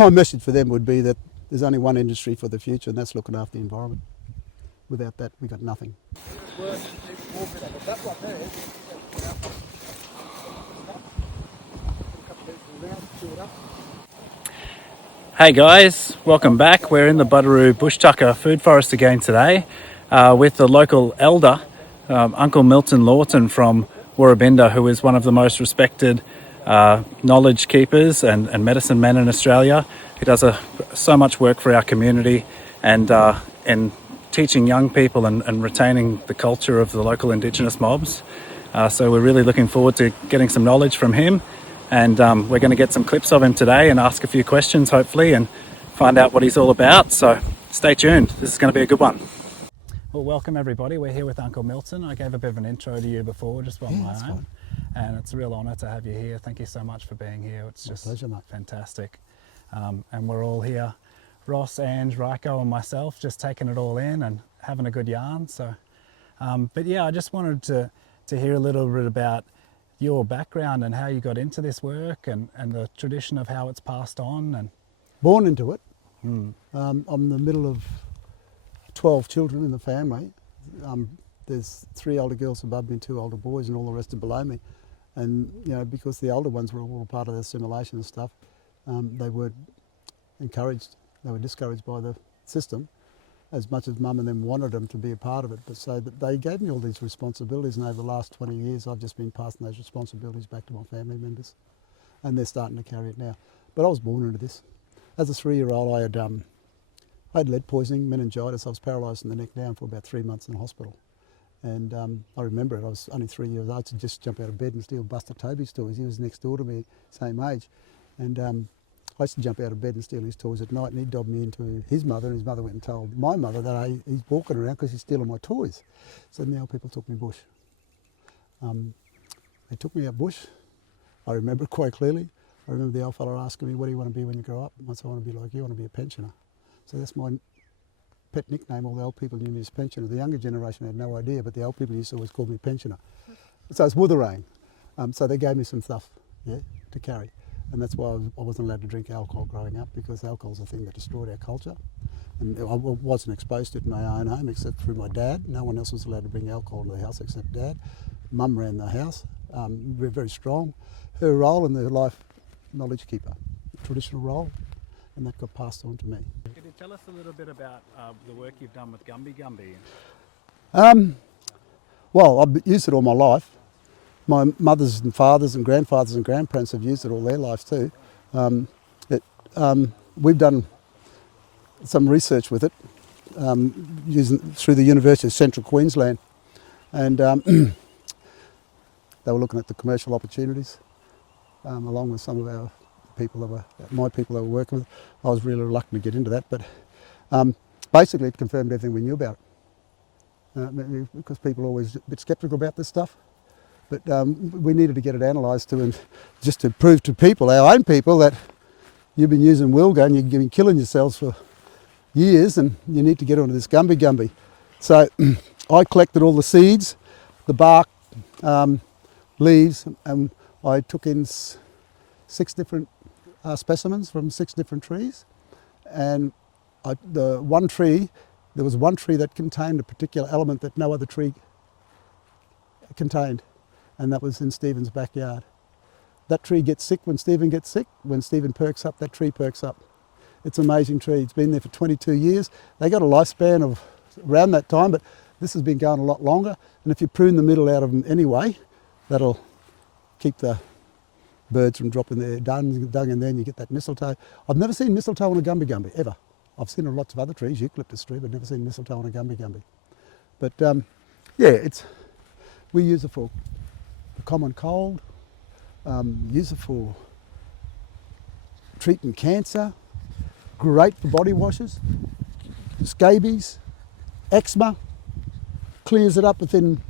my message for them would be that there's only one industry for the future, and that's looking after the environment. Without that, we got nothing. Hey guys, welcome back. We're in the Buderoo Bush Tucka food forest again today with the local elder, Uncle Milton Lawton from Woorabinda, who is one of the most respected knowledge keepers and medicine men in Australia. He does so much work for our community and teaching young people and retaining the culture of the local Indigenous mobs. So we're really looking forward to getting some knowledge from him. And we're going to get some clips of him today and ask a few questions, hopefully, and find out what he's all about. So stay tuned. This is going to be a good one. Well, welcome everybody. We're here with Uncle Milton. I gave a bit of an intro to you before, just on my own. And it's a real honour to have you here. Thank you so much for being here. It's just pleasure, mate. Fantastic. And we're all here, Ross, Ange, Ryko and myself, just taking it all in and having a good yarn. So, but yeah, I just wanted to hear a little bit about your background and how you got into this work and the tradition of how it's passed on. And born into it. I'm the middle of 12 children in the family. There's 3 older girls above me, 2 older boys, and all the rest are below me. And you know, because the older ones were all part of the assimilation and stuff, they weren't encouraged. They were discouraged by the system, as much as mum and them wanted them to be a part of it. But so that they gave me all these responsibilities, and over the last 20 years I've just been passing those responsibilities back to my family members, and they're starting to carry it now. But I was born into this. As a 3-year-old I had lead poisoning, meningitis. I was paralysed in the neck down for about 3 months in the hospital. And I remember it, I was only 3 years old, to just jump out of bed and steal Buster Toby's toys. He was next door to me, same age. And I used to jump out of bed and steal his toys at night, and he'd dob me into his mother, and his mother went and told my mother that he's walking around because he's stealing my toys. So now people took me bush. They took me out bush. I remember it quite clearly. I remember the old fella asking me, what do you want to be when you grow up? I said, I want to be like you, I want to be a pensioner. So that's my pet nickname. All the old people knew me as pensioner. The younger generation had no idea, but the old people used to always call me pensioner. So it's Buderoo. So they gave me some stuff, to carry. And that's why I wasn't allowed to drink alcohol growing up, because alcohol's a thing that destroyed our culture. And I wasn't exposed to it in my own home except through my dad. No one else was allowed to bring alcohol to the house except Dad. Mum ran the house, very strong. Her role in the life, knowledge keeper, traditional role, and that got passed on to me. Could you tell us a little bit about the work you've done with Gumby Gumby? Well, I've used it all my life. My mothers and fathers and grandfathers and grandparents have used it all their lives too. We've done some research with it through the University of Central Queensland, and they were looking at the commercial opportunities along with some of our people my people that were working with. I was really reluctant to get into that, but basically it confirmed everything we knew about it, because people are always a bit sceptical about this stuff. But we needed to get it analysed and just to prove to people, our own people, that you've been using Wilga and you've been killing yourselves for years, and you need to get onto this Gumby Gumby. So I collected all the seeds, the bark, leaves, and I took in 6 different specimens from 6 different trees. And there was one tree that contained a particular element that no other tree contained. And that was in Stephen's backyard. That tree gets sick when Stephen gets sick. When Stephen perks up, that tree perks up. It's an amazing tree. It's been there for 22 years. They got a lifespan of around that time, but this has been going a lot longer. And if you prune the middle out of them anyway, that'll keep the birds from dropping their dung, and then you get that mistletoe. I've never seen mistletoe on a Gumby Gumby, ever. I've seen it on lots of other trees, eucalyptus tree, but never seen mistletoe on a Gumby Gumby. But we use it for common cold, use it for treating cancer, great for body washes, scabies, eczema, clears it up within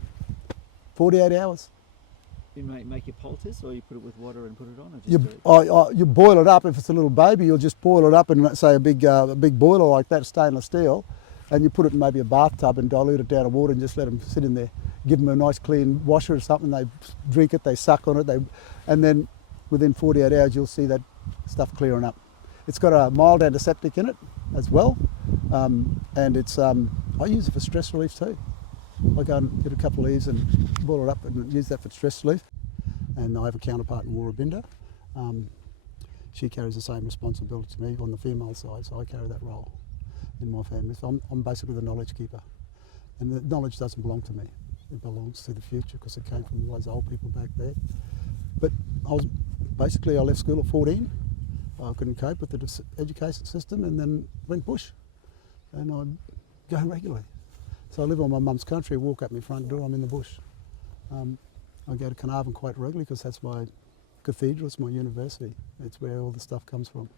48 hours. You make your poultice, or you put it with water and put it on? You boil it up. If it's a little baby, you'll just boil it up in, say, a big boiler like that, stainless steel, and you put it in maybe a bathtub and dilute it down in water and just let them sit in there. Give them a nice clean washer or something, they drink it, they suck on it, and then within 48 hours you'll see that stuff clearing up. It's got a mild antiseptic in it as well, and it's I use it for stress relief too. I go and get a couple of leaves and boil it up and use that for stress relief. And I have a counterpart in Warrabinda. She carries the same responsibility to me on the female side, so I carry that role in my family. So I'm basically the knowledge keeper. And the knowledge doesn't belong to me. It belongs to the future because it came from those old people back there. But I left school at 14. I couldn't cope with the education system and then went bush. And I'd go regularly. So I live on my mum's country, walk up my front door, I'm in the bush. I go to Carnarvon quite regularly because that's my cathedral, it's my university. It's where all the stuff comes from,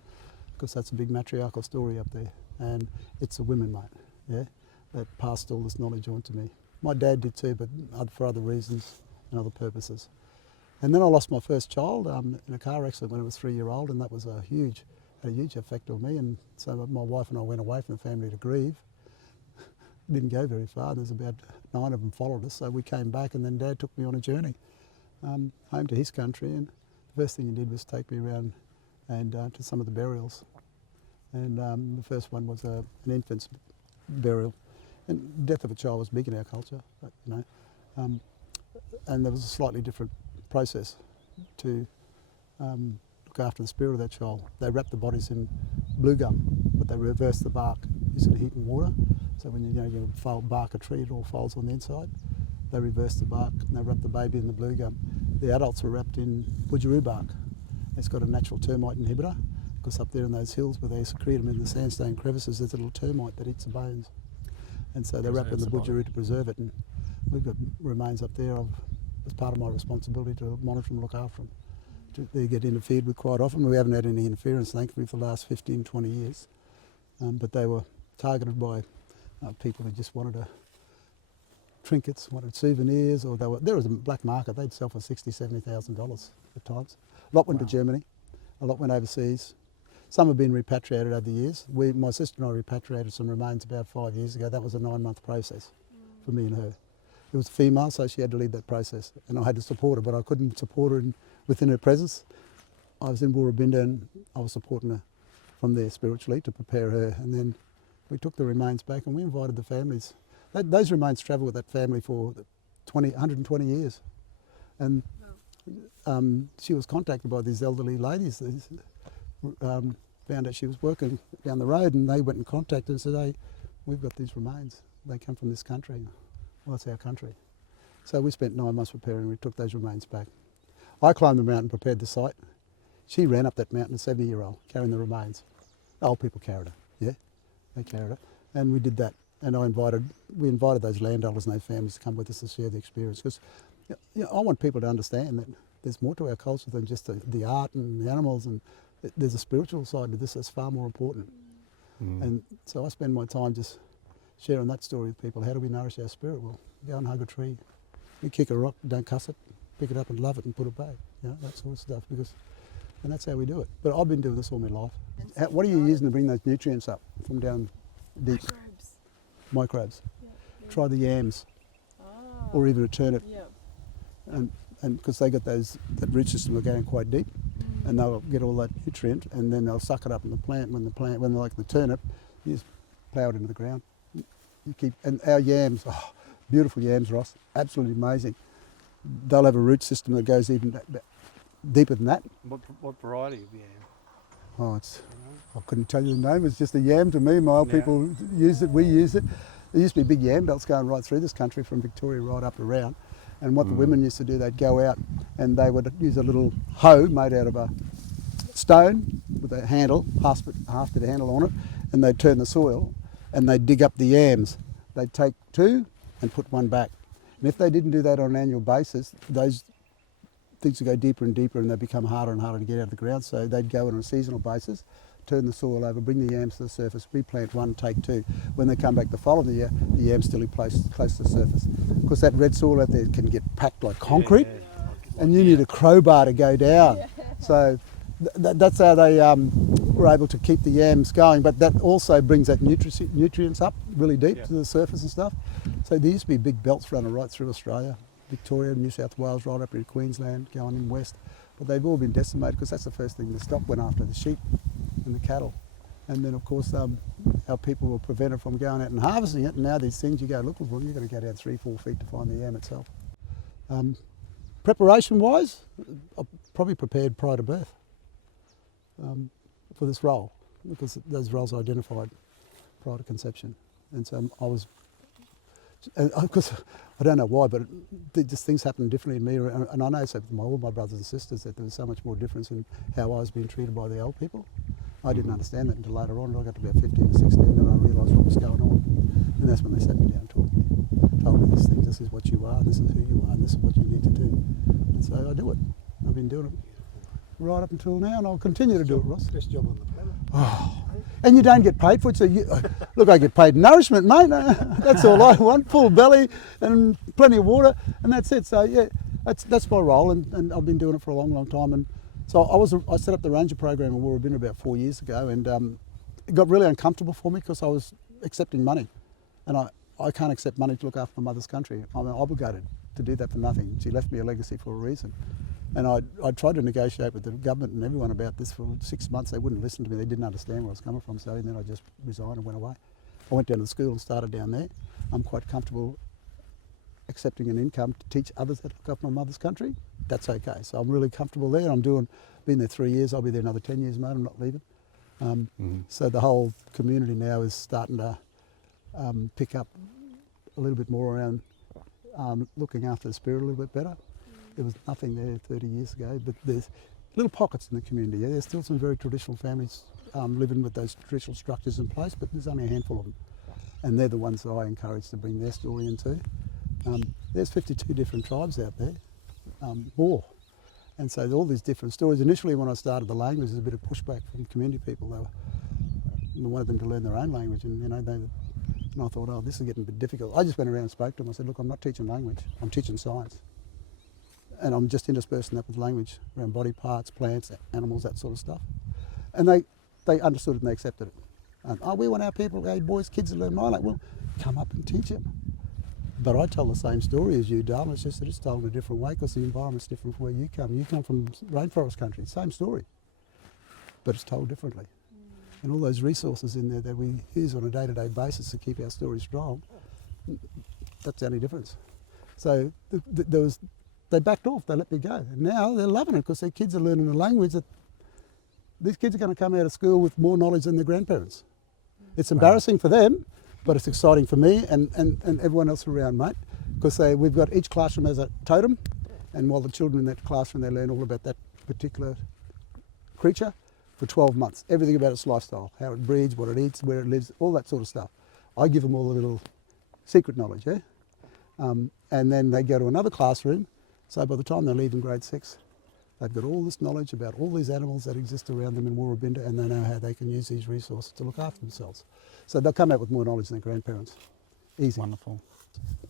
because that's a big matriarchal story up there. And it's the women, mate, yeah, that passed all this knowledge on to me. My dad did too, but for other reasons and other purposes. And then I lost my first child in a car accident when I was 3-year-old, and that was had a huge effect on me. And so my wife and I went away from the family to grieve. Didn't go very far. There's about 9 of them followed us, so we came back, and then Dad took me on a journey home to his country, and the first thing he did was take me around and to some of the burials. And the first one was an infant's burial. And the death of a child was big in our culture, but, you know, and there was a slightly different process to look after the spirit of that child. They wrapped the bodies in blue gum, but they reversed the bark using heat and water. So when you fold bark a tree, it all folds on the inside. They reversed the bark and they wrapped the baby in the blue gum. The adults were wrapped in Buderoo bark. It's got a natural termite inhibitor, because up there in those hills where they secrete them in the sandstone crevices, there's a little termite that eats the bones. And so they wrap in the Buderoo to preserve it. And we've got remains up there as part of my responsibility to monitor and look after them. They get interfered with quite often. We haven't had any interference, thankfully, for the last 15, 20 years. But they were targeted by people who just wanted trinkets, wanted souvenirs, or there was a black market. They'd sell for $60,000, $70,000 at times. A lot went to Germany, a lot went overseas. Some have been repatriated over the years. My sister and I repatriated some remains about 5 years ago. That was a 9-month process for me and her. It was female, so she had to lead that process, and I had to support her, but I couldn't support her within her presence. I was in Warrabinda and I was supporting her from there spiritually to prepare her, and then we took the remains back and we invited the families. Those remains travelled with that family for 120 years. And she was contacted by these elderly ladies. Found out she was working down the road, and they went and contacted her and said, hey, we've got these remains. They come from this country. Well, that's our country. So we spent 9 months preparing. We took those remains back. I climbed the mountain, prepared the site. She ran up that mountain, a 70-year-old, carrying the remains. Old people carried her, yeah, they carried her. And we did that. And we invited those landowners and those families to come with us to share the experience. Because I want people to understand that there's more to our culture than just the art and the animals, and there's a spiritual side to this that's far more important. And so I spend my time just sharing that story with people. How do we nourish our spirit? Well, go and hug a tree. You kick a rock, don't cuss it, pick it up and love it and put it back. You know, that sort of stuff. And that's how we do it. But I've been doing this all my life. What are you using to bring those nutrients up from down deep? Microbes. Yeah. Try the yams, or even a turnip. Yeah. And because they got that root system are going quite deep, and they'll get all that nutrient, and then they'll suck it up in the plant. When they're like the turnip, you just plough it into the ground. And our yams, beautiful yams, Ross, absolutely amazing. They'll have a root system that goes even deeper than that. What variety of yam? Oh, I couldn't tell you the name. It's just a yam to me. My old people use it. We use it. There used to be big yam belts going right through this country from Victoria right up around. And what the women used to do, they'd go out and they would use a little hoe made out of a stone with a handle, half bit of handle on it, and they'd turn the soil and they'd dig up the yams. They'd take 2 and put 1 back. And if they didn't do that on an annual basis, those things would go deeper and deeper and they become harder and harder to get out of the ground. So they'd go on a seasonal basis, turn the soil over, bring the yams to the surface, replant 1, take 2. When they come back the following year, the yam's still in place close to the surface. Because that red soil out there can get packed like concrete, and you need a crowbar to go down. So that's how they were able to keep the yams going. But that also brings that nutrients up really deep to the surface and stuff. So there used to be big belts running right through Australia, Victoria, New South Wales, right up into Queensland, going in west. But they've all been decimated because that's the first thing the stock went after, the sheep. and the cattle. And then, of course, our people were prevented from going out and harvesting it. And now these things, you go looking for them, you've got to go down 3-4 feet to find the yam itself. Preparation-wise, I probably prepared prior to birth for this role, because those roles I identified prior to conception. And so I was, because I don't know why, but just things happened differently in me. And I know so with all my brothers and sisters that there was so much more difference in how I was being treated by the old people. I didn't understand that until later on. I got to about 15 or 16, and then I realised what was going on. And that's when they sat me down and told me this thing, this is what you are, this is who you are, and this is what you need to do. And so I do it. I've been doing it right up until now, and I'll continue to do it, Ross. Best job on the planet. Oh. And you don't get paid for it, so look, I get paid nourishment, mate. That's all I want, full belly and plenty of water, and that's it. So yeah, that's my role, and I've been doing it for a long, long time. And so I set up the ranger program in Woorabinda about 4 years ago, and it got really uncomfortable for me because I was accepting money, and I can't accept money to look after my mother's country. I'm obligated to do that for nothing. She left me a legacy for a reason. And I tried to negotiate with the government and everyone about this for 6 months. They wouldn't listen to me. They didn't understand where I was coming from. So then I just resigned and went away. I went down to the school and started down there. I'm quite comfortable accepting an income to teach others how to look after my mother's country. That's okay. So I'm really comfortable there. Been there 3 years. I'll be there another 10 years, mate. I'm not leaving. So the whole community now is starting to pick up a little bit more around looking after the spirit a little bit better. There was nothing there 30 years ago, but there's little pockets in the community. Yeah? There's still some very traditional families living with those traditional structures in place, but there's only a handful of them. And they're the ones that I encourage to bring their story into. There's 52 different tribes out there, more. And so all these different stories. Initially when I started the language, there was a bit of pushback from community people. They wanted them to learn their own language, and and I thought, oh, this is getting a bit difficult. I just went around and spoke to them. I said, look, I'm not teaching language, I'm teaching science. And I'm just interspersing that with language around body parts, plants, animals, that sort of stuff. And they understood it and they accepted it. And, we want our people, our boys, kids to learn my language. Well, come up and teach them. But I tell the same story as you, darling. It's just that it's told in a different way because the environment's different from where you come. You come from rainforest country, same story, but it's told differently. And all those resources in there that we use on a day-to-day basis to keep our story strong, that's the only difference. So they backed off, they let me go. And now they're loving it because their kids are learning a language that these kids are going to come out of school with more knowledge than their grandparents. It's embarrassing for them, but it's exciting for me and everyone else around, mate, because we've got each classroom as a totem, and while the children in that classroom, they learn all about that particular creature for 12 months. Everything about its lifestyle, how it breeds, what it eats, where it lives, all that sort of stuff. I give them all the little secret knowledge, yeah? And then they go to another classroom, so by the time they leave in grade 6, they've got all this knowledge about all these animals that exist around them in Woorabinda, and they know how they can use these resources to look after themselves. So they'll come out with more knowledge than their grandparents. Easy. Wonderful.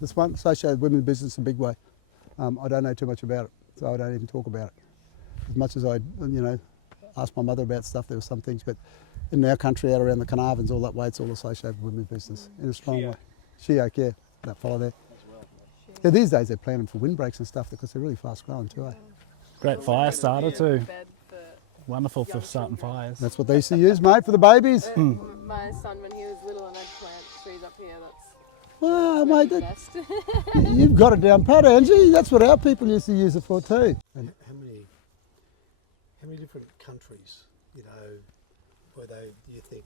This one, associated with women's business in a big way. I don't know too much about it, so I don't even talk about it. As much as I, asked my mother about stuff, there were some things, but in our country, out around the Carnarvons, all that way, it's all associated with women's business in a strong way. She-oak, yeah, that fellow there. Yeah, these days they're planning for windbreaks and stuff because they're really fast growing too, eh? Great fire starter too. Wonderful for starting fires. That's what they used to use, mate, for the babies. My son, when he was little and I'd plant trees up here, that's Well, the mate, best. you've got it down pat, Angie. That's what our people used to use it for too. And how many different countries, where you think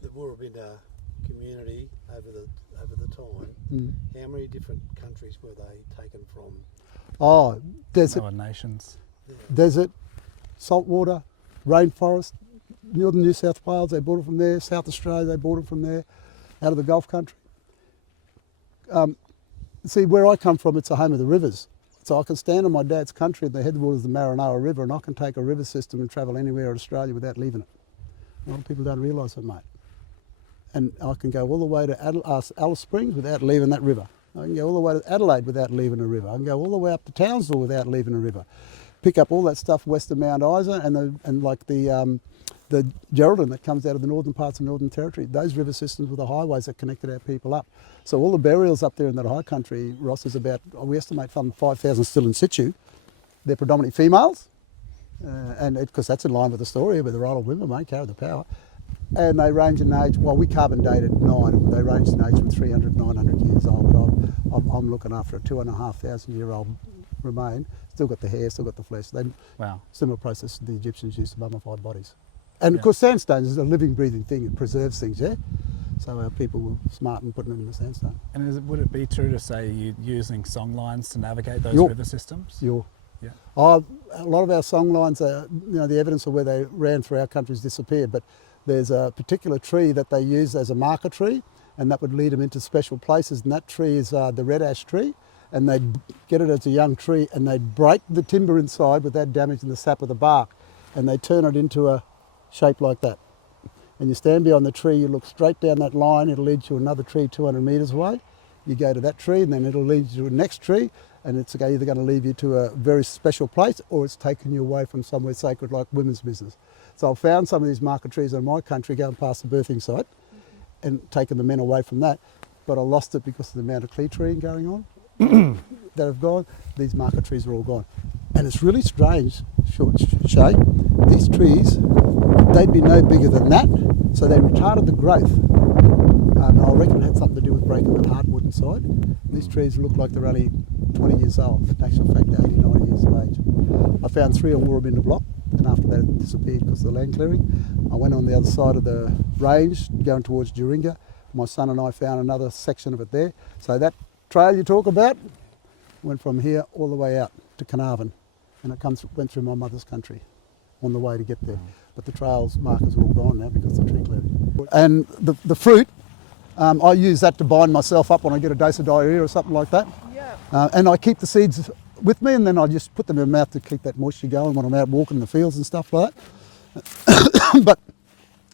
the Woorabinda community over the time, how many different countries were they taken from? Oh, desert, Our nations. desert, saltwater, rainforest, northern New South Wales, they bought it from there. South Australia, they bought it from there, out of the Gulf country. See, where I come from, it's the home of the rivers. So I can stand on my dad's country at the headwaters of the Maranoa River, and I can take a river system and travel anywhere in Australia without leaving it. A lot of people don't realise that, mate. And I can go all the way to Alice Springs without leaving that river. I can go all the way to Adelaide without leaving a river. I can go all the way up to Townsville without leaving a river. Pick up all that stuff west of Mount Isa and like the Geraldine that comes out of the northern parts of Northern Territory. Those river systems were the highways that connected our people up. So all the burials up there in that high country, Ross, is about, we estimate, 5,000 still in situ. They're predominantly females, and because that's in line with the story where the right old women, mate, carry the power. And they range in age, well, we carbon dated 9, they range in age from 300, 900 years old, but I'm looking after a 2,500-year-old remain, still got the hair, still got the flesh. Wow. Similar process the Egyptians used to mummify bodies. And of course sandstone is a living, breathing thing, it preserves things, yeah? So our people were smart in putting them in the sandstone. And would it be true to say you're using song lines to navigate those river systems? Yeah. A lot of our song lines, are, the evidence of where they ran through our country's disappeared, but there's a particular tree that they use as a marker tree, and that would lead them into special places, and that tree is the red ash tree, and they'd get it as a young tree, and they'd break the timber inside without damaging the sap of the bark, and they turn it into a shape like that. And you stand behind the tree, you look straight down that line, it'll lead you to another tree 200 metres away. You go to that tree and then it'll lead you to the next tree, and it's either going to lead you to a very special place or it's taking you away from somewhere sacred like women's business. So I've found some of these marker trees in my country going past the birthing site and taken the men away from that, but I lost it because of the amount of clee treeing going on that have gone. These marker trees are all gone. And it's really strange, Shay, these trees, they'd be no bigger than that, so they retarded the growth. I reckon it had something to do with breaking the hardwood inside. These trees look like they're only 20 years old, in actual fact they're 80, 90 years of age. I found 3 on Woorabinda Block, and after that it disappeared because of the land clearing. I went on the other side of the range, going towards Juringa. My son and I found another section of it there. So that trail you talk about went from here all the way out to Carnarvon, and it went through my mother's country on the way to get there. But the trails markers are all gone now because of tree clearing. And the fruit, I use that to bind myself up when I get a dose of diarrhoea or something like that. Yeah. And I keep the seeds with me, and then I just put them in my mouth to keep that moisture going when I'm out walking in the fields and stuff like that. But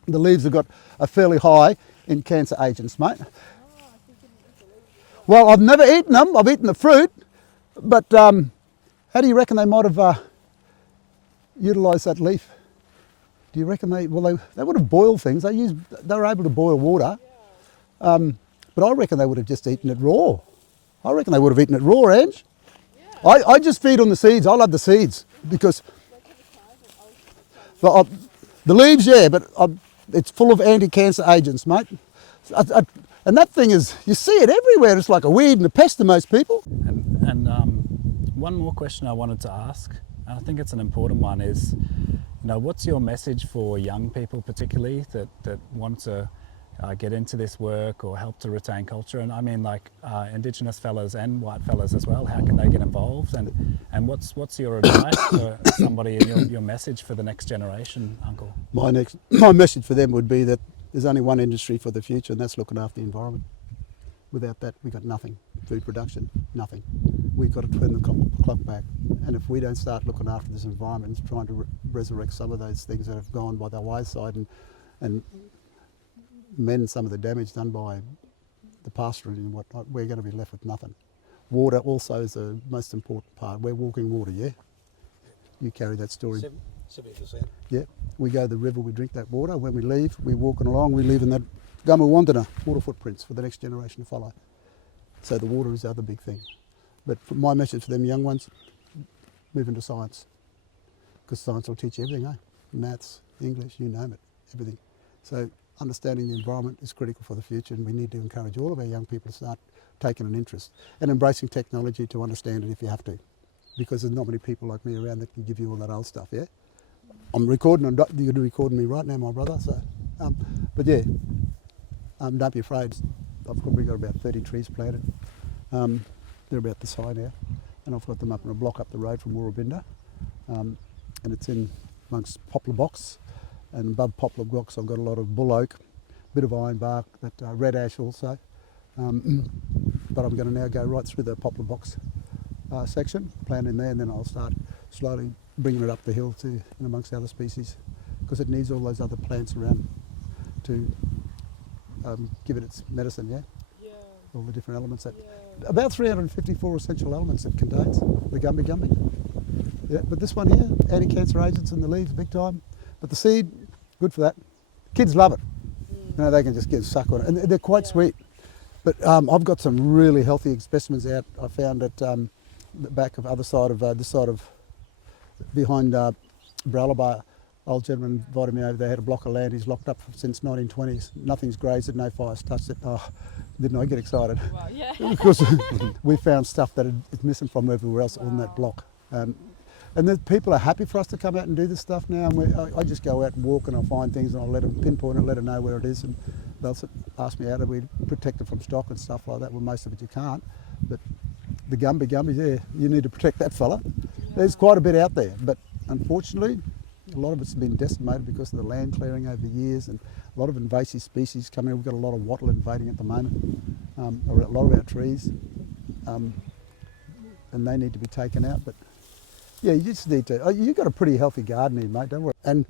the leaves have got a fairly high in cancer agents, mate. Well, I've never eaten them. I've eaten the fruit, but how do you reckon they might have utilised that leaf? Do you reckon they would have boiled things. They were able to boil water, but I reckon they would have just eaten it raw. I reckon they would have eaten it raw, Ange. Yeah. I just feed on the seeds. I love the seeds because the leaves, yeah, but it's full of anti-cancer agents, mate. And that thing is, you see it everywhere. It's like a weed and a pest to most people. And one more question I wanted to ask, and I think it's an important one, is, what's your message for young people particularly that want to get into this work or help to retain culture? And I mean, like Indigenous fellas and white fellas as well, how can they get involved? And what's your advice for somebody and your message for the next generation, Uncle? My message for them would be that there's only one industry for the future, and that's looking after the environment. Without that, we've got nothing. Food production, nothing. We've got to turn the clock back. And if we don't start looking after this environment and trying to resurrect some of those things that have gone by the wayside and mend some of the damage done by the pasturing and whatnot, we're going to be left with nothing. Water also is the most important part. We're walking water, yeah? You carry that story. 70%. Yeah, we go to the river, we drink that water. When we leave, we're walking along, we leave in that Gumawandana water footprints for the next generation to follow. So the water is the other big thing. But my message for them young ones, move into science. Because science will teach you everything, eh? Maths, English, you name it, everything. So understanding the environment is critical for the future, and we need to encourage all of our young people to start taking an interest and embracing technology to understand it if you have to. Because there's not many people like me around that can give you all that old stuff, yeah? I'm recording, you're recording me right now, my brother, so, but yeah, don't be afraid. I've probably got about 30 trees planted. They're about this high now, and I've got them up in a block up the road from Woorabinda, and it's in amongst poplar box, and above poplar box I've got a lot of bull oak, bit of ironbark, that red ash also, but I'm going to now go right through the poplar box section, plant in there, and then I'll start slowly bringing it up the hill to in amongst other species, because it needs all those other plants around to give it its medicine, yeah? Yeah. All the different elements that, Yeah. about 354 essential elements it contains, the gumby. Yeah, but this one here, anti-cancer agents in the leaves, big time. But the seed, good for that. Kids love it. They can just get stuck on it, and they're quite sweet. But I've got some really healthy specimens out. I found at the back of other side of this side of behind Bralaba, old gentleman invited me over. They had a block of land. He's locked up since 1920s. Nothing's grazed it, no fire's touched it. Oh, didn't I get excited? Wow, yeah. Because we found stuff that is missing from everywhere else on that block. And the people are happy for us to come out and do this stuff now. And I just go out and walk and I'll find things and I'll let them pinpoint it, let them know where it is. And they'll ask me how do we protect it from stock and stuff like that. Well, most of it you can't. But the gummies, yeah, you need to protect that fella. There's quite a bit out there. But unfortunately, a lot of it's been decimated because of the land clearing over the years and a lot of invasive species coming in. We've got a lot of wattle invading at the moment, a lot of our trees, and they need to be taken out. But yeah, you just need to. You've got a pretty healthy garden here, mate, don't worry. And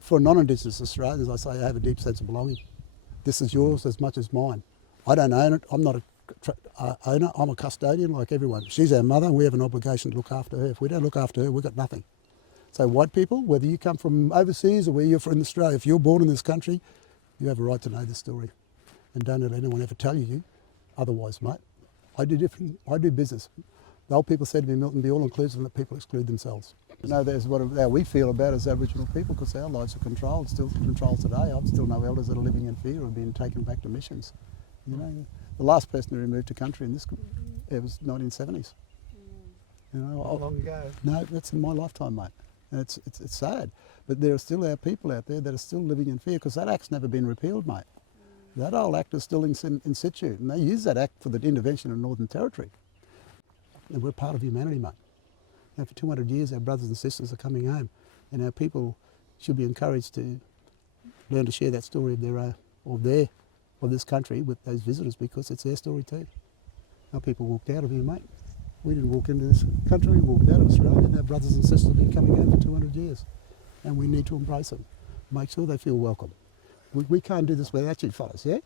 for non-Indigenous Australians, I say I have a deep sense of belonging. This is yours as much as mine. I don't own it. I'm not a owner. I'm a custodian like everyone. She's our mother and we have an obligation to look after her. If we don't look after her, we've got nothing. So white people, whether you come from overseas or where you're from in Australia, if you're born in this country, you have a right to know this story. And don't let anyone ever tell you otherwise, mate. I do business. The old people say to me, Milton, be all inclusive and let people exclude themselves. There's how we feel about as Aboriginal people because our lives are controlled, still controlled today. I still know elders that are living in fear of being taken back to missions. You know, the last person who removed to country in this, it was 1970s. You know, How long ago? No, that's in my lifetime, mate. And it's sad, but there are still our people out there that are still living in fear because that act's never been repealed, mate. That old act is still in situ, and they use that act for the intervention in Northern Territory. And we're part of humanity, mate. Now, for 200 years, our brothers and sisters are coming home, and our people should be encouraged to learn to share that story of this country with those visitors because it's their story too. Our people walked out of here, mate. We didn't walk into this country, we walked out of Australia, and our brothers and sisters have been coming home for 200 years. And we need to embrace them, make sure they feel welcome. We can't do this without you fellas, yeah?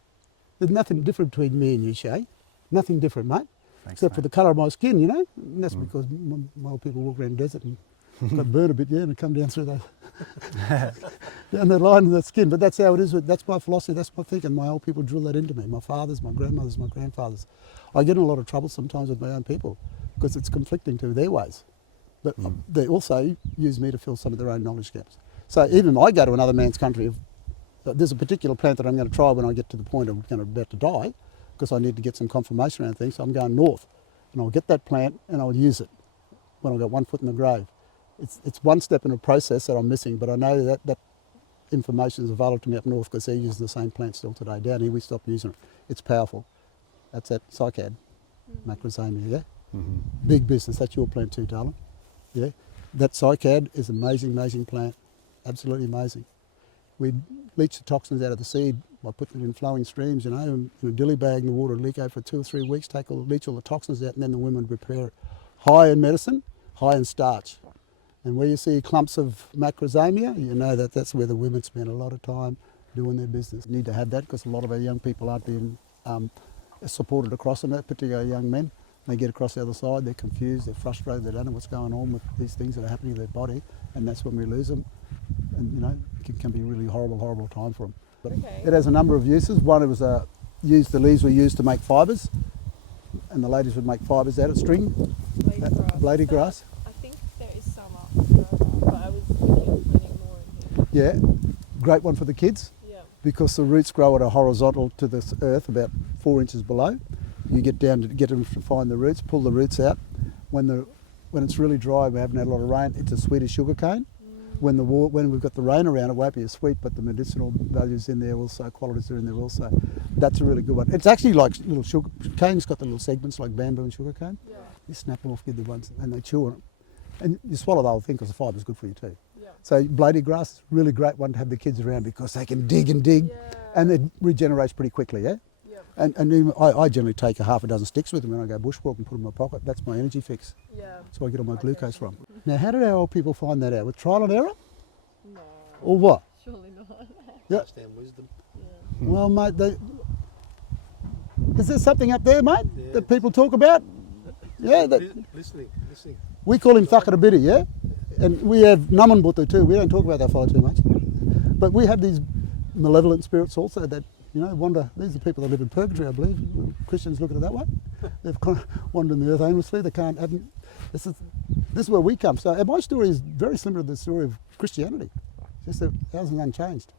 There's nothing different between me and you, Shay. Nothing different, mate. Thanks, Except mate. for the colour of my skin, you know? And that's because my old people walk around the desert and got burned a bit, yeah, and come down through down the line of the skin. But that's how it is. That's my philosophy, that's my thinking. My old people drill that into me. My fathers, my grandmothers, my grandfathers. I get in a lot of trouble sometimes with my own people because it's conflicting to their ways. But they also use me to fill some of their own knowledge gaps. So even I go to another man's country, there's a particular plant that I'm going to try when I get to the point of about to die, because I need to get some confirmation around things, so I'm going north. And I'll get that plant and I'll use it when I've got 1 foot in the grave. It's one step in a process that I'm missing, but I know that information is available to me up north because they're using the same plant still today. Down here we stopped using it. It's powerful. That's that cycad, macrozamia, yeah? Big business, that's your plant too, darling. Yeah, that cycad is an amazing plant, absolutely amazing. We leach the toxins out of the seed by putting it in flowing streams, you know, in a dilly bag in the water, leak out for 2 or 3 weeks, leach all the toxins out, and then the women prepare it. High in medicine, high in starch. And where you see clumps of macrozamia, you know that's where the women spend a lot of time doing their business. You need to have that because a lot of our young people aren't being supported across them, particularly young men. They get across the other side, they're confused, they're frustrated, they don't know what's going on with these things that are happening to their body, and that's when we lose them. And, you know, it can be a really horrible time for them. But it has a number of uses. One, it was the leaves were used to make fibres, and the ladies would make fibres out of string, blady grass. I think there is some up further, but I was thinking of putting more in here. Yeah, great one for the kids. Yeah. Because the roots grow at a horizontal to the earth about 4 inches below. You get down to get them to find the roots, pull the roots out. When it's really dry, we haven't had a lot of rain, it's a sweet as sugar cane. When we've got the rain around, it won't be as sweet, but the medicinal values in there also, qualities are in there also. That's a really good one. It's actually like little sugar cane's got the little segments like bamboo and sugar cane. Yeah. You snap them off, give the ones, and they chew on it. And you swallow the whole thing because the fibre is good for you too. Yeah. So blady grass is a really great one to have the kids around because they can dig and dig, and it regenerates pretty quickly, yeah? And even I generally take a half a dozen sticks with them when I go bushwalk and put them in my pocket. That's my energy fix. Yeah. That's where I get all my glucose from. Now, how did our old people find that out? With trial and error? No. Or what? Surely not. Yeah. Understand wisdom. Yeah. Well, mate, is there something up there, mate, Yeah. that people talk about? Yeah. Listening. We call him Tucka, yeah? And we have Namanbutu too. We don't talk about that fella too much. But we have these malevolent spirits also that You know, wander. These are people that live in purgatory, I believe. Christians look at it that way. They've kind of wandered in the earth aimlessly. They can't have. This is where we come. So and my story is very similar to the story of Christianity. Just that ours is unchanged.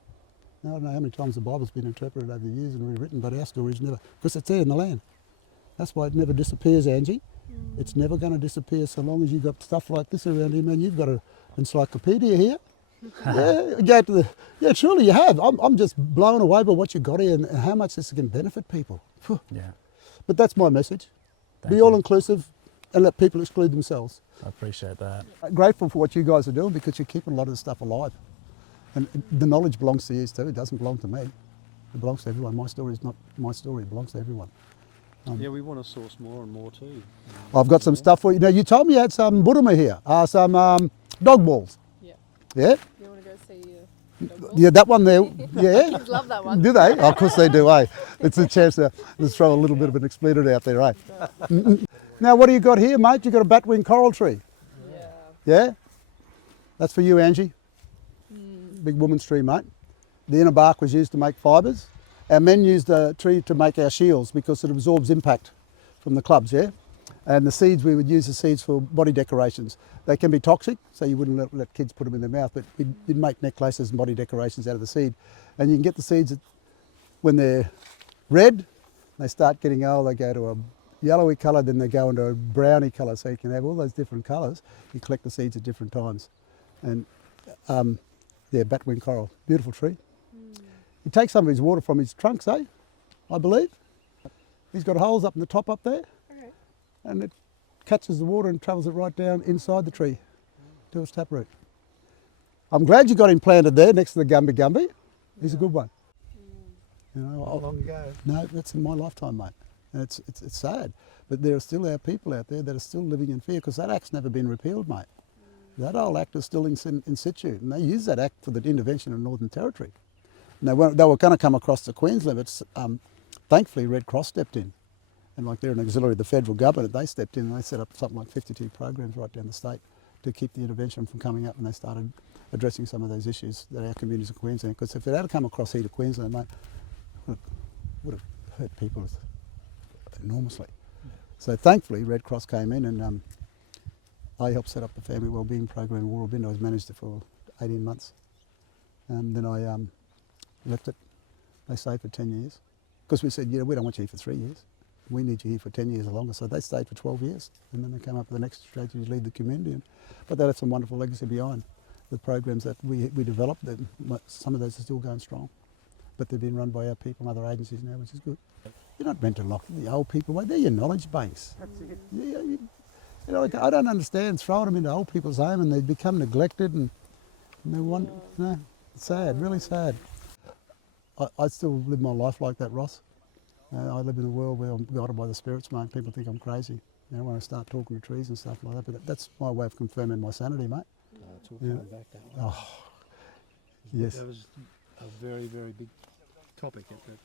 Now, I don't know how many times the Bible's been interpreted over the years and rewritten, but our story is never, because it's there in the land. That's why it never disappears, Angie. It's never going to disappear so long as you've got stuff like this around here, man. You've got an encyclopedia here. Yeah, go to the, yeah, truly you have. I'm just blown away by what you got here and how much this can benefit people. Phew. Yeah, But that's my message. Thank Be you. all inclusive and let people exclude themselves. I appreciate that. I'm grateful for what you guys are doing because you're keeping a lot of this stuff alive. And the knowledge belongs to you too. It doesn't belong to me. It belongs to everyone. My story is not my story. It belongs to everyone. Yeah, we want to source more and more too. I've got some stuff for you. Now, you told me you had some Buderoo here, some dog balls. Yeah. Yeah? You want to go see your dog ball? Yeah, that one there. Yeah? Kids love that one. Do they? Oh, of course they do, eh? It's a chance to let's throw a little bit of an expletive out there, eh? Now, what do you got here, mate? You got a batwing coral tree. Yeah. Yeah? That's for you, Angie. Big woman's tree, mate. The inner bark was used to make fibres. Our men used the tree to make our shields because it absorbs impact from the clubs, yeah? And the seeds, we would use the seeds for body decorations. They can be toxic, so you wouldn't let kids put them in their mouth, but you'd make necklaces and body decorations out of the seed. And you can get the seeds when they're red, they start getting old, they go to a yellowy colour, then they go into a browny colour, so you can have all those different colours. You collect the seeds at different times. And yeah, batwing coral, beautiful tree. He takes some of his water from his trunks, eh? I believe. He's got holes up in the top up there, Okay. and it catches the water and travels it right down inside the tree to its taproot. I'm glad you got him planted there next to the Gumby Gumby. He's a good one. You know, How long ago? no, that's in my lifetime, mate. And it's sad, but there are still our people out there that are still living in fear because that act's never been repealed, mate. That old act is still in situ, and they use that act for the intervention in Northern Territory. And they were going to come across to Queensland, but thankfully Red Cross stepped in. And like they're an auxiliary of the federal government, they stepped in and they set up something like 52 programs right down the state to keep the intervention from coming up, and they started addressing some of those issues that our communities in Queensland, because if it had come across here to Queensland, mate, it would have hurt people enormously. So thankfully Red Cross came in and I helped set up the family wellbeing program in Warrabinda. I was managed it for 18 months. Then I left it. They stayed for 10 years. Because we said, we don't want you here for 3 years. We need you here for 10 years or longer. So they stayed for 12 years. And then they came up with the next strategy to lead the community. But they had some wonderful legacy behind the programs that we developed. That some of those are still going strong. But they've been run by our people and other agencies now, which is good. You're not meant to lock the old people away. They're your knowledge base. Like, I don't understand throwing them into old people's home and they become neglected and they want, it's sad, really sad. I still live my life like that, Ross. I live in a world where I'm guided by the spirits, mate. People think I'm crazy, when I start talking to trees and stuff like that. But that's my way of confirming my sanity, mate. It's all coming back that way. Oh, yes. That was a very, very big topic at that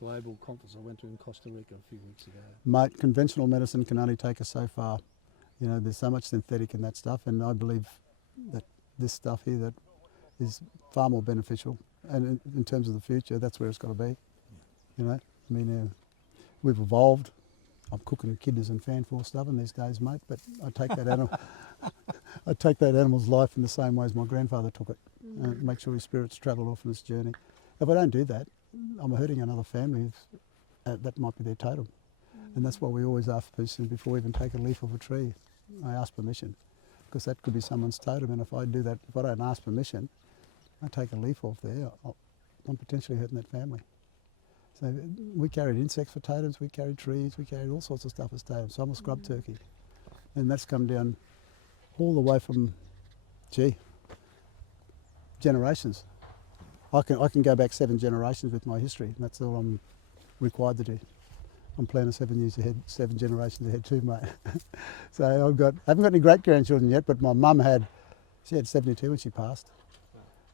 global conference I went to in Costa Rica a few weeks ago. Mate, conventional medicine can only take us so far. There's so much synthetic in that stuff, and I believe that this stuff here that is far more beneficial. And in terms of the future, that's where it's got to be. We've evolved. I'm cooking kidneys and fan force stuffing these days, mate. But I take that animal, I take that animal's life in the same way as my grandfather took it. Make sure his spirits travel off on this journey. If I don't do that, I'm hurting another family. That might be their totem. And that's why we always ask permission before we even take a leaf off a tree. I ask permission, because that could be someone's totem. And if I do that, if I don't ask permission, I take a leaf off there, I'm potentially hurting that family. So we carried insects for totems, we carried trees, we carried all sorts of stuff as totems. So I'm a scrub turkey. And that's come down all the way from, generations. I can go back 7 generations with my history, and that's all I'm required to do. I'm planning 7 years ahead, 7 generations ahead too, mate. So I haven't got any great-grandchildren yet, but my mum she had 72 when she passed.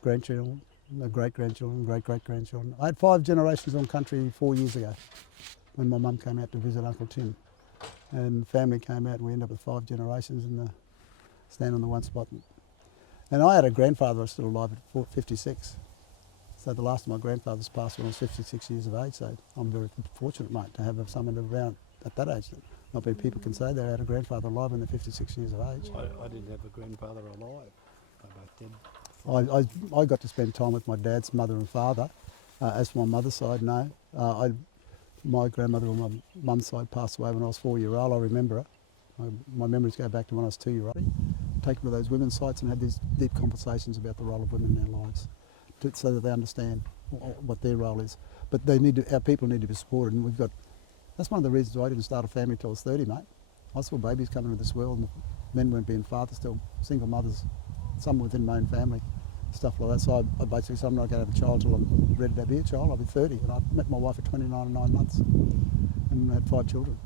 Grandchildren, great-grandchildren, great-great-grandchildren. I had 5 generations on country 4 years ago when my mum came out to visit Uncle Tim. And family came out and we ended up with 5 generations and stand on the one spot. And I had a grandfather who was still alive at 56. So the last of my grandfathers passed when I was 56 years of age, so I'm very fortunate, mate, to have someone around at that age. Not many people can say they had a grandfather alive when they're 56 years of age. I didn't have a grandfather alive. They both dead. I got to spend time with my dad's mother and father. As for my mother's side, no. My grandmother on my mum's side passed away when I was 4 years old. I remember her. My memories go back to when I was 2 years old. Take them to those women's sites and have these deep conversations about the role of women in our lives, so that they understand what their role is. But our people need to be supported, and that's one of the reasons why I didn't start a family until I was 30, mate. I saw babies coming into this world, and men weren't being fathers, still single mothers, some within my own family, stuff like that. So I basically said, I'm not going to have a child till I'm ready to be a child. I'll be 30, and I met my wife at 29 and 9 months, and had 5 children.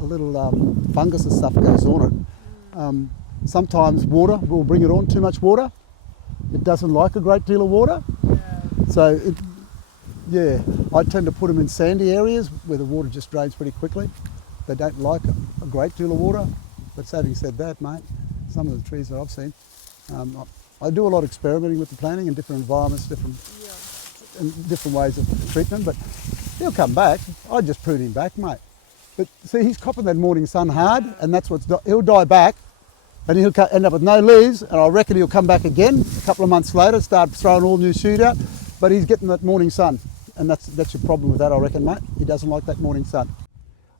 A little fungus and stuff goes on it. Sometimes water will bring it on, too much water. It doesn't like a great deal of water. So, I tend to put them in sandy areas where the water just drains pretty quickly. They don't like a great deal of water. But having said that, mate, some of the trees that I've seen, I do a lot of experimenting with the planting in different environments, different ways of treatment, but he'll come back. I just prune him back, mate. But see, he's copping that morning sun hard, and he'll die back, and he'll end up with no leaves, and I reckon he'll come back again a couple of months later, start throwing all new shoot out, but he's getting that morning sun, and that's your problem with that, I reckon, mate. He doesn't like that morning sun.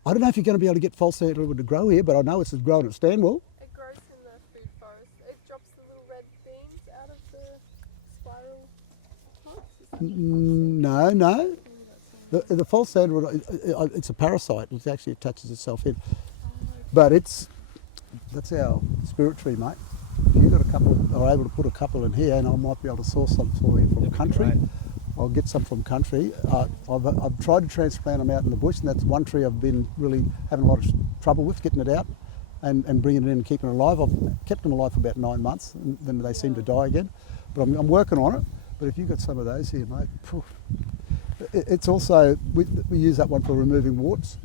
I don't know if you're going to be able to get false sandalwood to grow here, but I know it's growing at Stanwell. It grows in the food forest. It drops the little red beans out of the spiral pots. No. The false sandalwood, it's a parasite. It actually attaches itself in. But that's our spirit tree, mate. If you've got a couple, are able to put a couple in here, and I might be able to source some for you from country. Great. I'll get some from country. I've tried to transplant them out in the bush, and that's one tree I've been really having a lot of trouble with, getting it out and bringing it in and keeping it alive. I've kept them alive for about 9 months, and then they seem to die again. But I'm working on it. But if you've got some of those here, mate, it's also, we use that one for removing warts.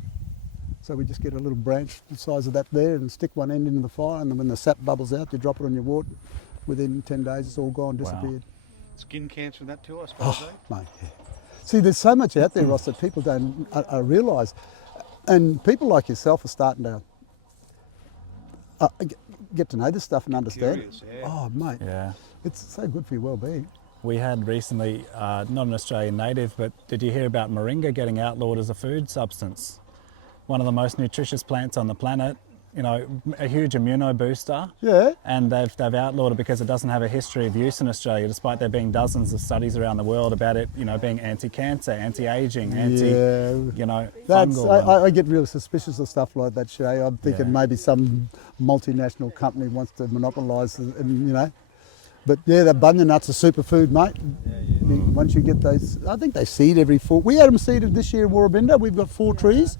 So we just get a little branch the size of that there and stick one end into the fire, and then when the sap bubbles out, you drop it on your wart. Within 10 days, it's all gone, disappeared. Wow. Skin cancer and that too, I suppose, mate, yeah. See, there's so much out there, Ross, that people don't realise. And people like yourself are starting to get to know this stuff and understand Curious, it. yeah. Oh, mate, Yeah. it's so good for your well-being. We had recently, not an Australian native, but did you hear about moringa getting outlawed as a food substance? One of the most nutritious plants on the planet, a huge immuno booster. Yeah. And they've outlawed it because it doesn't have a history of use in Australia, despite there being dozens of studies around the world about it, being anti-cancer, anti-aging, fungal. I get really suspicious of stuff like that, Shay. I'm thinking maybe some multinational company wants to monopolise, But yeah, the bunya nuts are superfood, mate. Once you get those, I think they seed every 4. We had them seeded this year in Warrabinda. We've got 4 trees.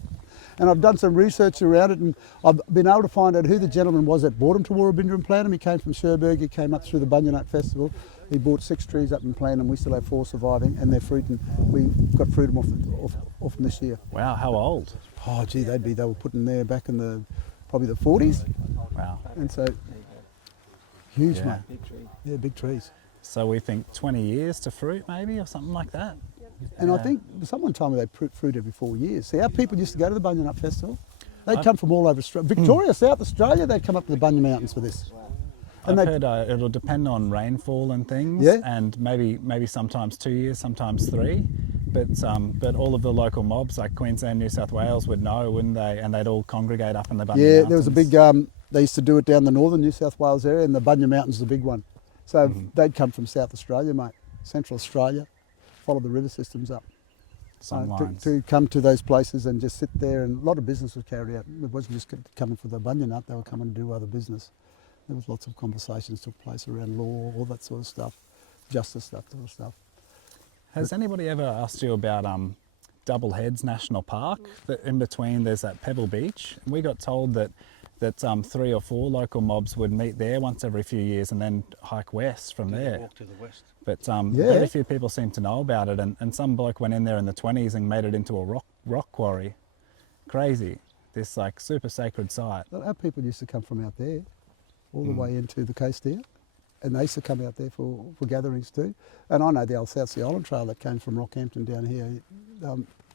And I've done some research around it, and I've been able to find out who the gentleman was that brought them to Warrabinda and planted them. He came from Cherbourg. He came up through the Bunya Nut Festival. He bought 6 trees up and planted them. We still have 4 surviving, and they're fruiting. We got fruit them off them this year. Wow, how old? Oh, gee, they were put in there back in probably the 40s. Wow. And so, huge, Yeah. mate. Yeah, big trees. So we think 20 years to fruit maybe, or something like that? And I think someone told me they fruit every 4 years. See, our people used to go to the Bunya Nut Festival. They'd come from all over Australia. Victoria, South Australia, they'd come up to the Bunya Mountains for this. And I've heard it'll depend on rainfall and things, and maybe sometimes 2 years, sometimes 3. But all of the local mobs like Queensland, New South Wales would know, wouldn't they? And they'd all congregate up in the Bunya Mountains. Yeah, there was a big, they used to do it down the northern New South Wales area, and the Bunya Mountains is a big one. So they'd come from South Australia, mate, Central Australia, follow the river systems up. To come to those places and just sit there, and a lot of business was carried out. It wasn't just coming for the bunya nut, they were coming to do other business. There was lots of conversations took place around law, all that sort of stuff, justice, that sort of stuff. Has anybody ever asked you about Double Heads National Park? That in between there's that Pebble Beach. And we got told that 3 or 4 local mobs would meet there once every few years and then hike west from there. Walk to the west. But very few people seem to know about it, and some bloke went in there in the 20s and made it into a rock quarry. Crazy. This super sacred site. Our people used to come from out there, all the way into the coast here. and they used to come out there for gatherings too. And I know the old South Sea Island Trail that came from Rockhampton down here.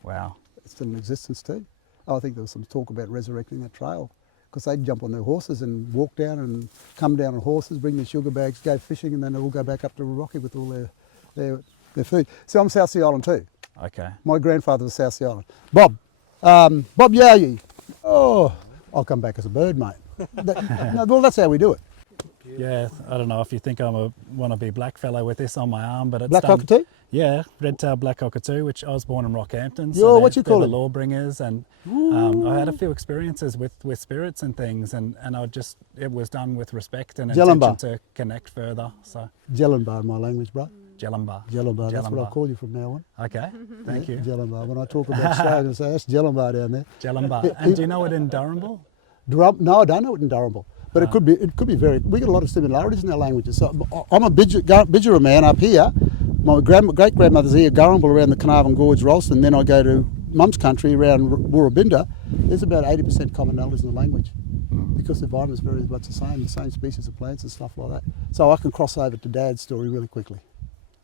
Wow. It's still in existence too. I think there was some talk about resurrecting that trail because they'd jump on their horses and walk down and come down on horses, bring their sugar bags, go fishing, and then they'll all go back up to Rocky with all their food. So I'm South Sea Island too. Okay. My grandfather was South Sea Island. Bob Yowie. Oh, I'll come back as a bird, mate. Well, that's how we do it. Yeah, I don't know if you think I'm a wannabe black fellow with this on my arm, but it's Black cockatoo? Yeah, red-tailed black cockatoo, which I was born in Rockhampton. Yo, what you they're call the it? law bringers, and I had a few experiences with spirits and things, and it was done with respect and Jellemba. intention to connect further. So Jellemba in my language, bro. Jellemba. Jellemba, that's what I'll call you from now on. Okay, thank you. Jellemba. When I talk about Australia, I say, that's Jellemba down there. Jellemba. And do you know it in Durrumble? No, I don't know it in Durrumble. But it could be very. We got a lot of similarities in our languages. So I'm a Buderoo man up here. My great grandmother's here, Gurrumble, around the Carnarvon Gorge, Ralston. Then I go to Mum's country around Woorabinda. There's about 80% commonalities in the language because the environment's very much the same species of plants and stuff like that. So I can cross over to Dad's story really quickly.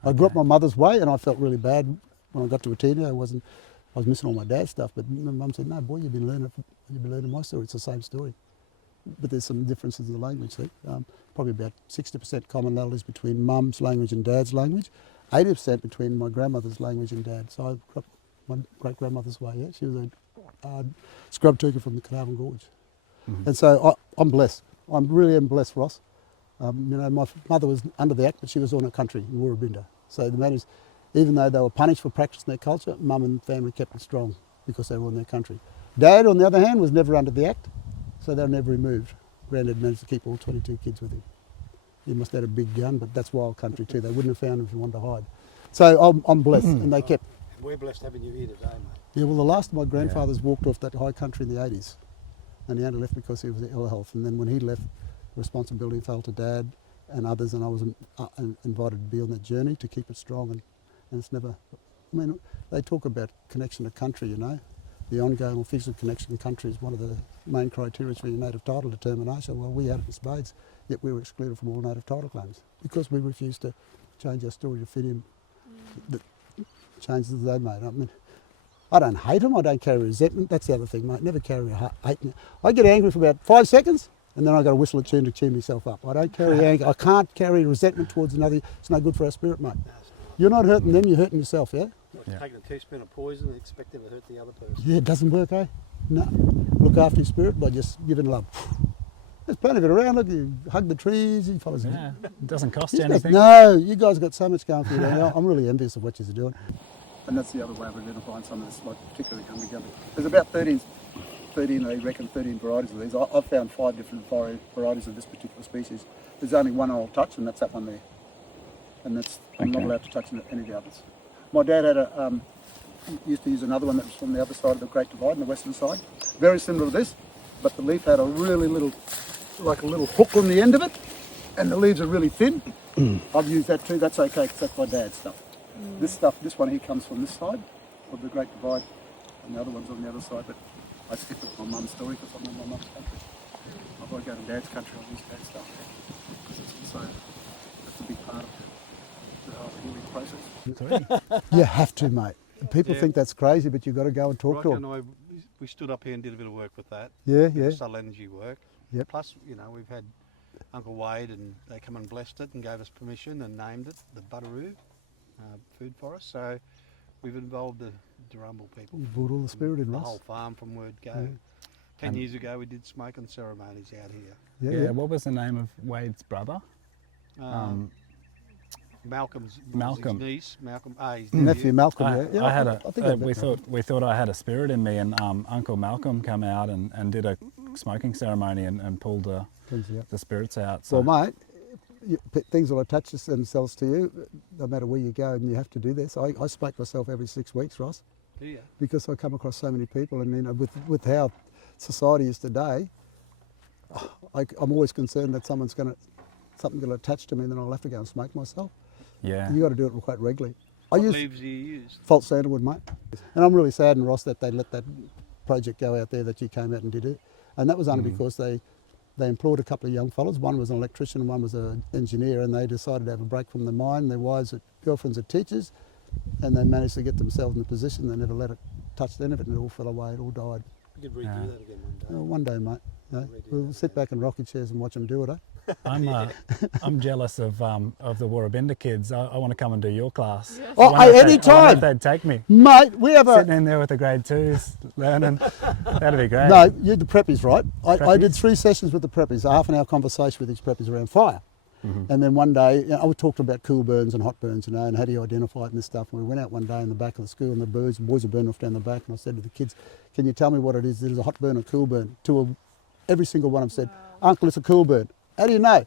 I grew up my mother's way, and I felt really bad when I got to a teenager. I was missing all my dad's stuff. But Mum said, "No, boy, you've been learning my story. It's the same story." But there's some differences in the language. See? Probably about 60% commonalities between Mum's language and Dad's language, 80% between my grandmother's language and Dad. So I grew up my great grandmother's way. Yeah, she was a scrub Tucka from the Carnarvon Gorge, and so I'm blessed. I really am blessed, Ross. My mother was under the Act, but she was on her country in Woorabinda. So the matter is, even though they were punished for practicing their culture, Mum and family kept it strong because they were on their country. Dad, on the other hand, was never under the Act. So they were never removed. Granddad managed to keep all 22 kids with him. He must have had a big gun, but that's wild country too. They wouldn't have found him if he wanted to hide. So I'm blessed, and they kept. We're blessed having you here today, mate. Yeah, well, the last of my grandfathers walked off that high country in the 80s, and he only left because he was ill health. And then when he left, responsibility fell to Dad and others, and I was invited to be on that journey to keep it strong. And it's never. I mean, they talk about connection to country, you know. The ongoing physical connection to country is one of the main criteria for your native title determination. Well, we had it in spades, yet we were excluded from all native title claims because we refused to change our story to fit in the changes they made. I mean, I don't hate them, I don't carry resentment. That's the other thing, mate. Never carry hate. I get angry for about 5 seconds, and then I got to whistle a tune to cheer myself up. I don't carry anger. I can't carry resentment towards another. It's no good for our spirit, mate. You're not hurting them, you're hurting yourself, yeah? Like taking a teaspoon of poison and expecting to hurt the other person. Yeah, it doesn't work, eh? No. Look after your spirit by just giving love. There's plenty of it around. Look, you hug the trees, you fellas. Yeah, it doesn't cost you anything. No, you guys got so much going for you now. I'm really envious of what you're doing. And that's the other way of identifying some of this, like particularly hungry gummy. There's about 13, I reckon, 13 varieties of these. I've found 5 different varieties of this particular species. There's only one I'll touch, and that's that one there. And that's, I'm not allowed to touch any of the others. My dad had used to use another one that was from the other side of the Great Divide, on the western side. Very similar to this, but the leaf had a really little, like a little hook on the end of it, and the leaves are really thin. I've used that too. That's okay, because that's my dad's stuff. This one here comes from this side of the Great Divide, and the other one's on the other side, but I skipped it from my mum's story because I'm in my mum's country. If I go to Dad's country, I'll use Dad's stuff, because it's also, that's a big part of the whole healing process. You have to, mate. People think that's crazy, but you've got to go and talk to them. And we stood up here and did a bit of work with that. Yeah. Subtle energy work. Yep. Plus, we've had Uncle Wade, and they come and blessed it and gave us permission and named it the Buderoo food forest. So we've involved the Durrumble people. You brought all the spirit in, the Ross. whole farm from word go. 10 years ago, we did smoking ceremonies out here. Yeah. What was the name of Wade's brother? Malcolm's Malcolm. his niece. Malcolm, his Nephew Malcolm. I had I think we thought I had a spirit in me, and Uncle Malcolm came out and did a smoking ceremony and pulled the spirits out. So. Well, mate, things will attach themselves to you, no matter where you go, and you have to do this. I smoke myself every 6 weeks, Ross, because I come across so many people, and with how society is today, I'm always concerned that something's going to attach to me, and then I'll have to go and smoke myself. Yeah. You got to do it quite regularly. What leaves do you use? False sandalwood, mate. And I'm really saddened, Ross, that they let that project go out there, that you came out and did it. And that was only because they they employed a couple of young fellas. One was an electrician and one was an engineer, and they decided to have a break from the mine. Their wives, girlfriends are teachers, and they managed to get themselves in a position. They never let it touch any of it, and it all fell away. It all died. We could redo that again one day. One day, mate. We'll sit back in rocking chairs and watch them do it, eh? I'm jealous of the Warrabinda kids. I want to come and do your class. Yes. Oh, any time. I wonder if they'd take me. Mate, we have Sitting in there with the grade 2s, learning. That'd be great. No, you're the preppies, right? I Preppies? did 3 sessions with the preppies, a half an hour conversation with each preppies around fire. And then one day, I would talk about cool burns and hot burns, and how do you identify it and this stuff. And we went out one day in the back of the school, and the boys were burning off down the back, and I said to the kids, can you tell me what it is? It is a hot burn or cool burn? Every single one of them said, Uncle, it's a cool burn. How do you know?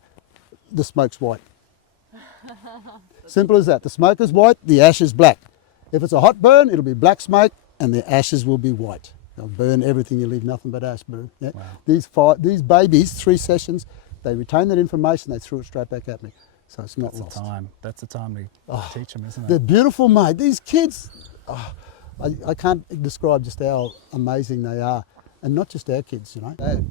The smoke's white. Simple as that. The smoke is white, the ash is black. If it's a hot burn, it'll be black smoke, and the ashes will be white. They'll burn everything, you leave nothing but ash. Yeah? Wow. These babies, 3 sessions, they retained that information, they threw it straight back at me. So it's not lost. That's the time to teach them, isn't it? They're beautiful, mate. These kids, I can't describe just how amazing they are. And not just our kids, you know. And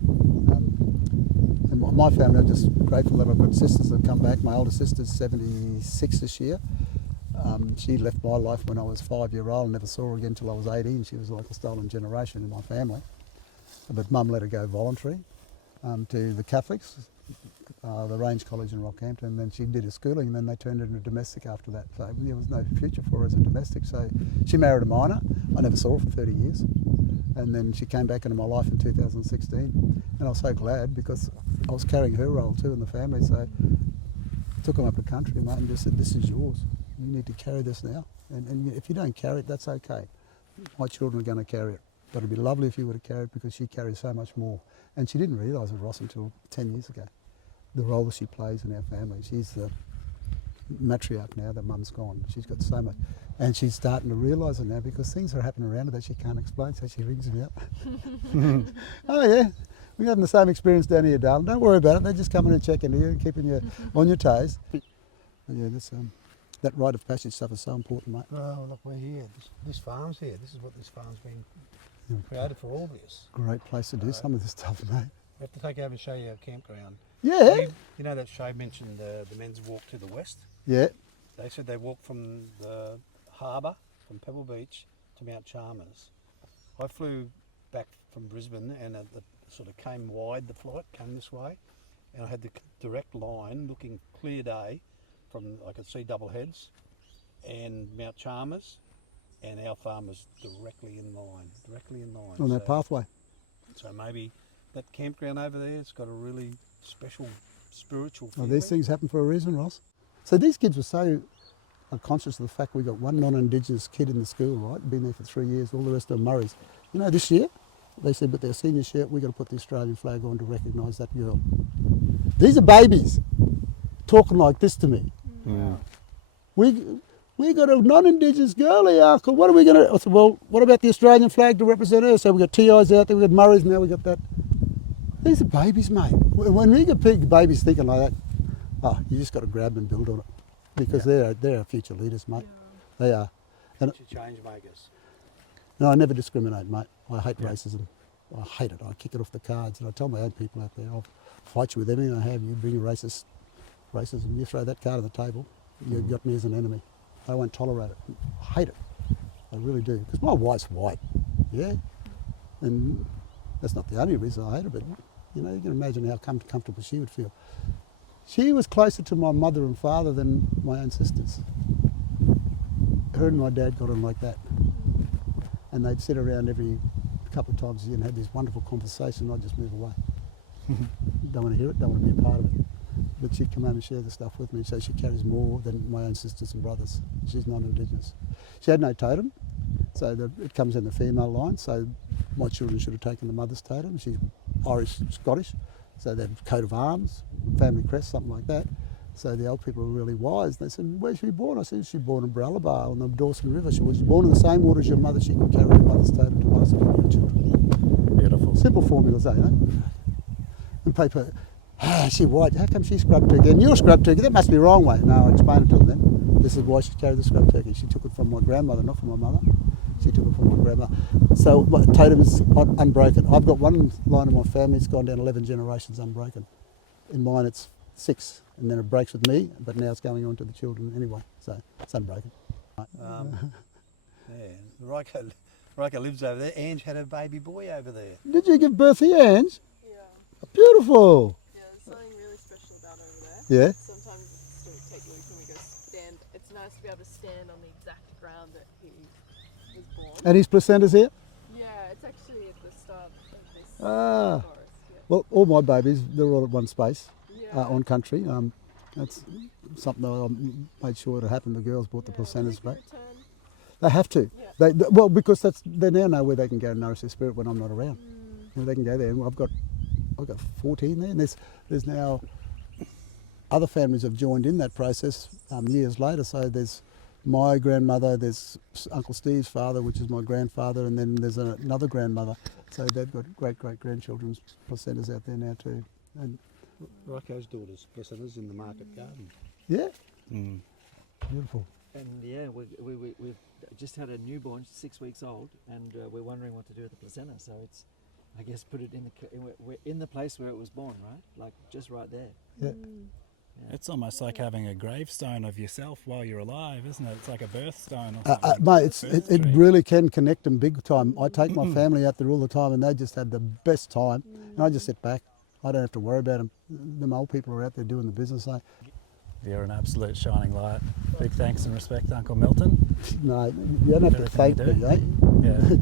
my family, I'm just grateful that I've got sisters that have come back. My older sister's 76 this year. She left my life when I was 5-year-old and never saw her again until I was 18. She was like a stolen generation in my family. But Mum let her go voluntary to the Catholics, the Range College in Rockhampton, and then she did her schooling, and then they turned her into domestic after that. So there was no future for her as a domestic. So she married a miner. I never saw her for 30 years. And then she came back into my life in 2016. And I was so glad because I was carrying her role too in the family. So I took them up the country, mate, and just said, this is yours. You need to carry this now. And if you don't carry it, that's okay. My children are going to carry it. But it'd be lovely if you were to carry it because she carries so much more. And she didn't realise it, Ross, until 10 years ago. The role that she plays in our family. She's the matriarch now that Mum's gone. She's got so much. And she's starting to realise it now because things are happening around her that she can't explain, so she rings me up. Oh yeah, we're having the same experience down here, darling. Don't worry about it. They're just coming and checking you and keeping you on your toes. But yeah, that rite of passage stuff is so important, mate. Oh, look, we're here. This farm's here. This is what this farm's been created for all of us. Great place to do some of this stuff, mate. We have to take over and show you our campground. Yeah. You know that show mentioned the men's walk to the west? Yeah. They said they walked from the harbour, from Pebble Beach to Mount Chalmers. I flew back from Brisbane and it sort of came wide, the flight came this way, and I had the direct line looking clear day from, I could see Double Heads and Mount Chalmers, and our farm was directly in line. On that pathway. So maybe that campground over there, it's got a really special spiritual Oh, feeling. these things happen for a reason, Ross. So these kids were so unconscious of the fact we got one non-Indigenous kid in the school, right? Been there for 3 years, all the rest of them Murrays. You know, this year, they said with their senior shirt, we've got to put the Australian flag on to recognise that girl. These are babies talking like this to me. Yeah. We got a non-Indigenous girl here, Uncle. What are we going to... I said, well, what about the Australian flag to represent her? So we've got TIs out there, we've got Murrays, now we've got that. These are babies, mate. When we get babies thinking like that, you just got to grab them and build on it. Because they're our future leaders, mate. Yeah. They are. And Future change makers. no, I never discriminate, mate. I hate racism. I hate it. I kick it off the cards. And I tell my own people out there, I'll fight you with everything I have. You bring your racism, you throw that card on the table, you've got me as an enemy. I won't tolerate it. I hate it. I really do. Because my wife's white, yeah? And that's not the only reason I hate her, but you know, you can imagine how comfortable she would feel. She was closer to my mother and father than my own sisters. Her and my dad got on like that. And they'd sit around every couple of times a year and have these wonderful conversations, and I'd just move away. Don't want to hear it, don't want to be a part of it. But she'd come home and share the stuff with me, so she carries more than my own sisters and brothers. She's non-Indigenous. She had no totem, so it comes in the female line, so my children should have taken the mother's totem. She's Irish, Scottish, so they have a coat of arms, family crest, something like that. So the old people were really wise. They said, where's she born? I said, she was born in Bralaba on the Dawson River. She was born in the same water as your mother. She can carry her mother's totem to pass it on to your children. Beautiful. Simple formulas, eh? And people, she white, how come she's scrub turkey? And you're scrub turkey, that must be wrong way. No, I explained it to them then. This is why she carried the scrub turkey. She took it from my grandmother, not from my mother. She took it from my grandma. So totems unbroken. I've got one line of my family, it's gone down 11 generations unbroken. In mine it's 6, and then it breaks with me, but now it's going on to the children anyway, so it's unbroken. Yeah, Rika lives over there. Ange had a baby boy over there. Did you give birth here, Ange? Yeah. Beautiful. Yeah, there's something really special about over there. Yeah. Sometimes it's sort of take Luke and we go stand. It's nice to be able to stand on the exact ground that he was born. And his placenta's here? Yeah, it's actually at the start of this Ah. forest. Yeah. Well, all my babies, they're all at one space Yeah. on country. That's something that I made sure to happen. The girls brought the placentas back. Return. They have to. Yeah. Well, because they now know where they can go and nourish their spirit when I'm not around. You know, they can go there, and I've got 14 there, and there's now other families have joined in that process years later. So there's my grandmother, there's Uncle Steve's father, which is my grandfather, and then there's another grandmother. So they've got great grandchildren's placentas out there now too. And Rika's daughter's placentas in the market garden. yeah, beautiful. And yeah, we've just had a newborn, 6 weeks old, and we're wondering what to do with the placenta. So it's, I guess, put it in we're in the place where it was born, right? Like just right there. Yeah. It's almost like having a gravestone of yourself while you're alive, isn't it? It's like a birthstone or something. Mate, it really can connect them big time. I take my family out there all the time, and they just have the best time. And I just sit back. I don't have to worry about them. Them old people are out there doing the business. You're an absolute shining light. Big thanks and respect, Uncle Milton. No, you don't have to Everything thank you me, do. eh? Yeah.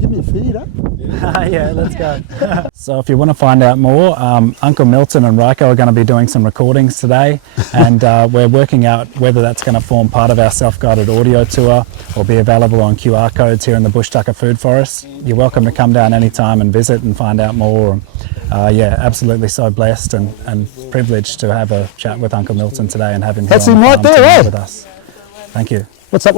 Give me a feed, eh? Yeah, let's go. So if you want to find out more, Uncle Milton and Rika are going to be doing some recordings today, and we're working out whether that's going to form part of our self-guided audio tour or be available on QR codes here in the Bush Tucka Food Forest. You're welcome to come down anytime and visit and find out more. Yeah, absolutely so blessed and privileged to have a chat with Uncle Milton today and have him here That's on him the right farm there, tonight eh? with us. Thank you. What's up?